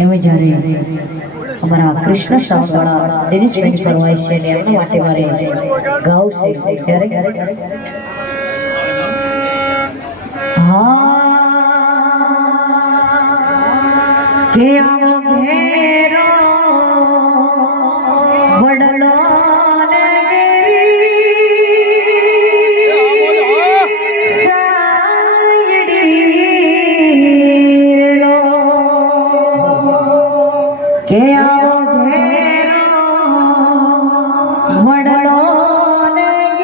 એમાં જ્યારે અમારા કૃષ્ણ શ્રાવણવાળા દિનેશભાઈ પરવાય છે ને એમના માટે મારે ગાઉ છે ત્યારે. હા. કે આવો ઘેરો કે આવો ઘેરો વડલો નગરી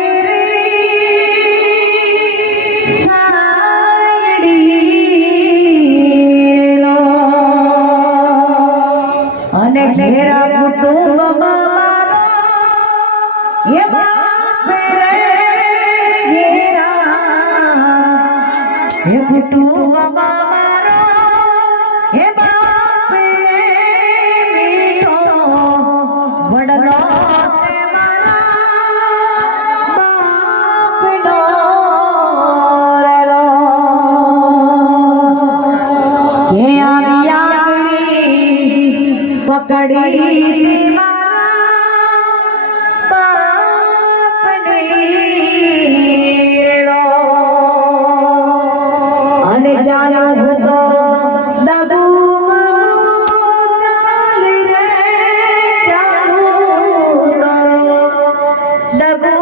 સાયડીલો. અને ઘેરા કુટુંબમાં એ બાપ રે ઘેરા એ કુટુંબમાં પકડી અને ચાલો તો ડગુ ચાલ રે ચાલુ ડગુ